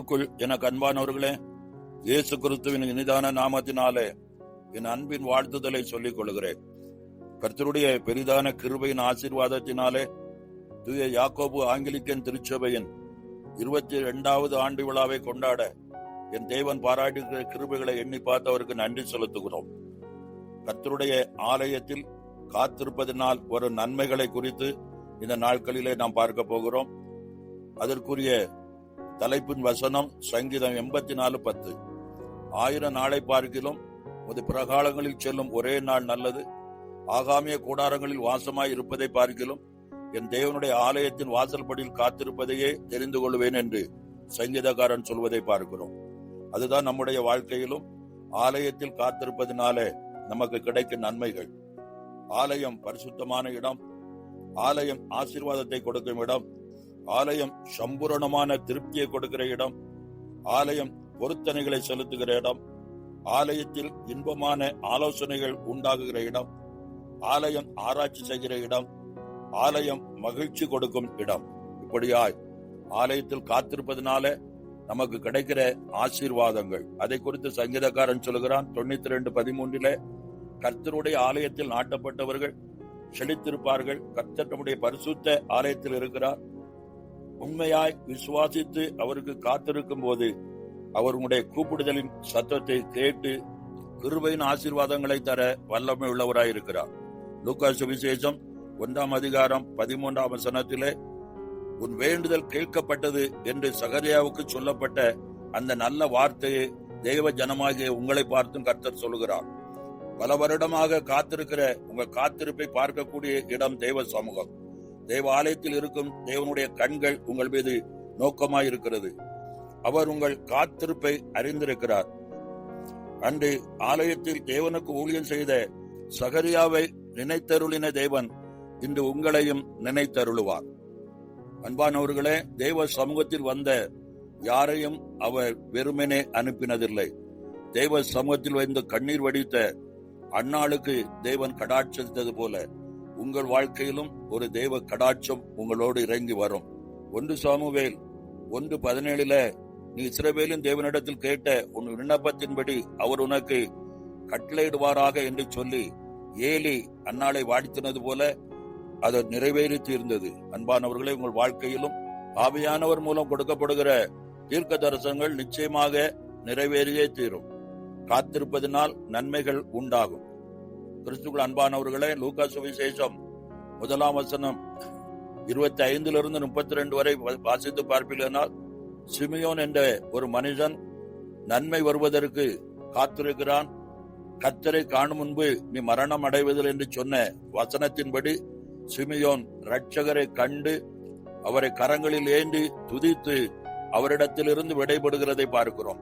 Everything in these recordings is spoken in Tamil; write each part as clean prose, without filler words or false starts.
கிறிஸ்துவுக்குள் எனக்கு அன்பானவர்களே, இயேசு கிறிஸ்துவின் இனிதான நாமத்தினாலே என் அன்பின் வாழ்த்துதலை சொல்லிக் கொள்கிறேன். கர்த்தருடைய பெரிதான கிருபையின் ஆசீர்வாதத்தினாலே தூய யாக்கோபு ஆங்கிலிக்கன் திருச்சபையின் 22வது ஆண்டு விழாவை கொண்டாட என் தேவன் பாராட்டுகிற கிருபைகளை எண்ணி பார்த்து அவருக்கு நன்றி செலுத்துகிறோம். கர்த்தருடைய ஆலயத்தில் காத்திருப்பதனால் வரும் நன்மைகளை குறித்து இந்த நாட்களிலே நாம் பார்க்க போகிறோம். அதற்குரிய தலைப்பின் வசனம் சங்கீதம் 84:10. 1000 நாளை பார்க்கிலும் ஒரு பிரகாலங்களில் செல்லும் ஒரே நாள் நல்லது. ஆகாமிய கூடாரங்களில் வாசமாய் இருப்பதை பார்க்கிலும் என் தேவனுடைய ஆலயத்தின் வாசல்படியில் காத்திருப்பதையே தெரிந்து கொள்வேன் என்று சங்கீதக்காரன் சொல்வதை பார்க்கிறோம். அதுதான் நம்முடைய வாழ்க்கையிலும் ஆலயத்தில் காத்திருப்பதனாலே நமக்கு கிடைக்கும் நன்மைகள். ஆலயம் பரிசுத்தமான இடம், ஆலயம் ஆசீர்வாதத்தை கொடுக்கும் இடம், ஆலயம் சம்பூரணமான திருப்தியை கொடுக்கிற இடம், ஆலயம் பொருத்தனைகளை செலுத்துகிற இடம், ஆலயத்தில் இன்பமான ஆலோசனைகள் உண்டாகுகிற இடம், ஆலயம் ஆராய்ச்சி செய்கிற இடம், ஆலயம் மகிழ்ச்சி கொடுக்கும் இடம். இப்படியாய் ஆலயத்தில் காத்திருப்பதனால நமக்கு கிடைக்கிற ஆசீர்வாதங்கள், அதை குறித்து சங்கீதக்காரன் சொல்கிறான் 92:13. கர்த்தருடைய ஆலயத்தில் நாட்டப்பட்டவர்கள் செழித்திருப்பார்கள். கர்த்தர் நம்முடைய பரிசுத்த ஆலயத்தில் இருக்கிறார். உண்மையாய் விசுவாசித்து அவருக்கு காத்திருக்கும் போது அவர் உங்களுடைய கூப்பிடுதலின் சத்தத்தை கேட்டு கிருபையின் ஆசீர்வாதங்களை தர வல்லமை உள்ளவராயிருக்கிறார். லூக்கா சுவிசேஷம் 1:13 உன் வேண்டுதல் கேட்கப்பட்டது என்று சகரியாவுக்கு சொல்லப்பட்ட அந்த நல்ல வார்த்தையை தேவ ஜனமாகிய உங்களை பார்த்தும் கர்த்தர் சொல்லுகிறார். பல வருடமாக காத்திருக்கிற உங்க காத்திருப்பை பார்க்கக்கூடிய இடம் தேவ சமூகம். தேவ ஆலயத்தில் இருக்கும் தேவனுடைய கண்கள் உங்கள் மீது நோக்கமாய் இருக்கிறது. அவர் உங்கள் காத்திருப்பை அறிந்திருக்கிறார். அன்று ஆலயத்தில் தேவனுக்கு ஊழியம் செய்த சகரியாவை நினைத்தருளின தேவன் இன்று உங்களையும் நினைத்தருளுவார். அன்பானவர்களே, தேவ சமூகத்தில் வந்த யாரையும் அவர் வெறுமனே அனுப்பினதில்லை. தேவ சமூகத்தில் வந்து கண்ணீர் வடித்த அன்னாளுக்கு தேவன் கடாட்சித்தது போல உங்கள் வாழ்க்கையிலும் ஒரு தேவ கடாட்சம் உங்களோடு இறங்கி வரும். 1 சாமுவேல் 1:17 நீ இஸ்ரவேலின் தேவனிடத்தில் கேட்ட உன் விண்ணப்பத்தின்படி அவர் உனக்கு கட்டளையிடுவாராக என்று சொல்லி ஏலி அன்னாளை வாழ்த்தினது போல அது நிறைவேறி தீர்ந்தது. அன்பானவர்களே, உங்கள் வாழ்க்கையிலும் ஆவியானவர் மூலம் கொடுக்கப்படுகிற தீர்க்க தரிசனங்கள் நிச்சயமாக நிறைவேறியே தீரும். காத்திருப்பதனால் நன்மைகள் உண்டாகும். கிறிஸ்துவுக்குள் அன்பானவர்களே, லூக்கா சுவிசேஷம் 1:25-32 வரை வாசித்து பார்ப்பீர்களானால், சிமியோன் என்ற ஒரு மனிதன் நன்மை வருவதற்கு காத்திருக்கிறான். கர்த்தரை காணும் முன்பு நீ மரணம் அடைவதில் என்று சொன்ன வசனத்தின்படி சிமியோன் இரட்சகரை கண்டு அவரை கரங்களில் ஏந்தி துதித்து அவரிடத்திலிருந்து விடைபடுகிறதை பார்க்கிறோம்.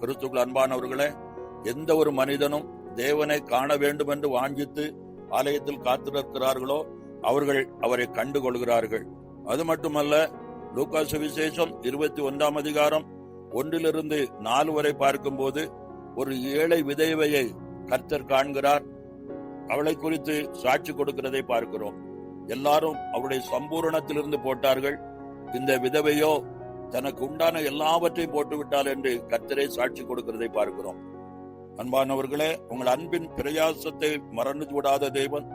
கிறிஸ்துவுக்குள் அன்பானவர்களே, எந்த ஒரு மனிதனும் தேவனை காண வேண்டும் என்று வாஞ்சித்து ஆலயத்தில் காத்திருக்கிறார்களோ அவர்கள் அவரை கண்டு கொள்கிறார்கள். அது மட்டுமல்ல, லூக்கா சுவிசேஷம் 21:1 வரை பார்க்கும்போது ஒரு ஏழை விதவையை கர்த்தர் காண்கிறார். அவளை குறித்து சாட்சி கொடுக்கிறதை பார்க்கிறோம். எல்லாரும் அவளுடைய சம்பூரணத்திலிருந்து போட்டார்கள். இந்த விதவையோ தனக்கு உண்டான எல்லாவற்றையும் போட்டுவிட்டாள் என்று கர்த்தரை சாட்சி கொடுக்கிறதை பார்க்கிறோம். அன்பானவர்களே, உங்கள் அன்பின் பிரயாசத்தை மறந்து விடாத தேவன்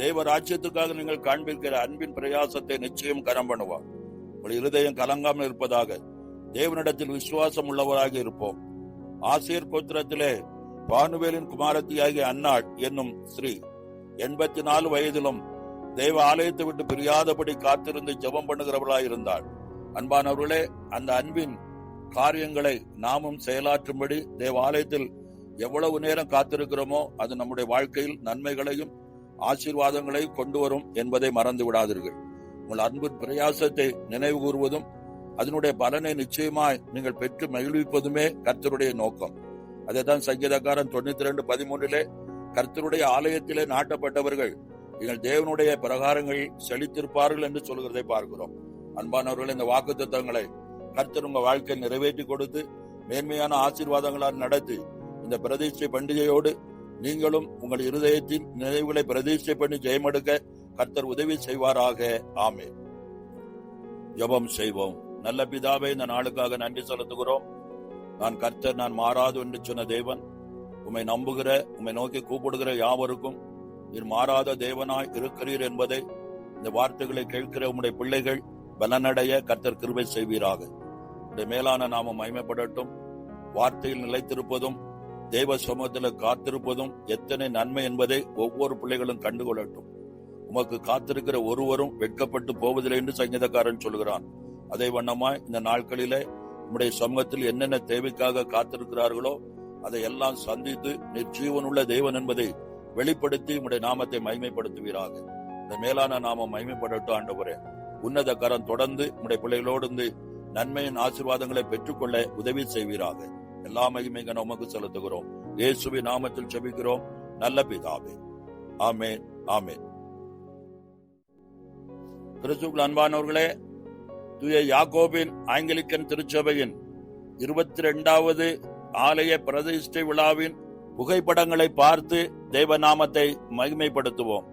தேவ ராஜ்யத்துக்காக நீங்கள் காண்பிக்கிற அன்பின் பிரயாசத்தை நிச்சயம் கரம் பண்ணுவார். உங்கள் இருதயம் கலங்காமல் இருப்பதாக தேவனிடத்தில் விசுவாசம் உள்ளவராக இருப்போம். ஆசேர் கோத்திரத்திலே பானுவேலின் குமாரத்தியாகிய அன்னாள் என்னும் ஸ்ரீ 84 வயதிலும் தேவ ஆலயத்தை விட்டு பிரியாதபடி காத்திருந்து ஜெபம் பண்ணுகிறவர்களாய் இருந்தாள். அன்பானவர்களே, அந்த அன்பின் காரியங்களை நாமும் செயலாற்றும்படி தேவ ஆலயத்தில் எவ்வளவு நேரம் காத்திருக்கிறோமோ அது நம்முடைய வாழ்க்கையில் நன்மைகளையும் ஆசீர்வாதங்களையும் கொண்டு வரும் என்பதை மறந்து விடாதீர்கள். உங்கள் அன்பின் பிரயாசத்தை நினைவு கூறுவதும் அதனுடைய பலனை நிச்சயமாய் நீங்கள் பெற்று மகிழ்விப்பதுமே கர்த்தருடைய நோக்கம். அதைத்தான் சங்கீதக்காரன் 92:13 கர்த்தருடைய ஆலயத்திலே நாட்டப்பட்டவர்கள் எங்கள் தேவனுடைய பிரகாரங்களில் செழித்திருப்பார்கள் என்று சொல்கிறதை பார்க்கிறோம். அன்பானவர்கள், இந்த வாக்குத்தத்தங்களை கர்த்தர் உங்கள் வாழ்க்கையை நிறைவேற்றி கொடுத்து மேன்மையான ஆசீர்வாதங்களால் நடத்தி இந்த பிரதிஷ்டை பண்டிகையோடு நீங்களும் உங்கள் இருதயத்தின் நினைவுகளை பிரதிஷ்டை பண்ணி ஜெயமெடுக்க கர்த்தர் உதவி செய்வாராக. ஆமென். ஜெபம் செய்வோம். நல்ல பிதாவே, இந்த நாளுக்காக நன்றி செலுத்துகிறோம். நான் கர்த்தர், நான் மாறாது என்று சொன்ன தேவன், உம்மை நம்புகிற, உம்மை நோக்கி கூப்பிடுகிற யாவருக்கும் நீர் மாறாத தேவனாய் இருக்கிறீர் என்பதை இந்த வார்த்தைகளை கேட்கிற உம்முடைய பிள்ளைகள் பலனடைய கர்த்தர் கிருபை செய்வீராக. உடைய மேலான நாமம் மகிமைப்படட்டும். வார்த்தையில் நிலைத்திருப்பதும் தேவ சமூகத்தில் காத்திருப்பதும் எத்தனை நன்மை என்பதை ஒவ்வொரு பிள்ளைகளும் கண்டுகொள்ளட்டும். உமக்கு காத்திருக்கிற ஒருவரும் வெட்கப்பட்டு போவதில்லை என்று சங்கீதக்காரன் சொல்கிறான். அதே வண்ணமாய் இந்த நாட்களிலே உம்முடைய சமூகத்தில் என்னென்ன தேவைக்காக காத்திருக்கிறார்களோ அதை எல்லாம் சந்தித்து நீர் ஜீவனுள்ள தேவன் என்பதை வெளிப்படுத்தி உம்முடைய நாமத்தை மகிமைப்படுத்துவீராக. இந்த மேலான நாமம் மகிமைப்படட்டும் ஆண்டவரே. உன்னத கரம் தொடர்ந்து உம்முடைய பிள்ளைகளோடு நன்மையின் ஆசீர்வாதங்களை பெற்றுக்கொள்ள உதவி செய்வீராக. எல்லா மகிமைகள் உமக்கு செலுத்துகிறோம். இயேசுவின் நாமத்தில் ஜெபிக்கிறோம் நல்ல பிதாவே, ஆமென், ஆமென். கிறிஸ்துவுக்குள் அன்பானவர்களே, தூய யாக்கோபின் ஆங்கிலிக்கன் திருச்சபையின் 22வது ஆலய பிரதிஷ்டை விழாவின் புகைப்படங்களை பார்த்து தேவ நாமத்தை மகிமைப்படுத்துவோம்.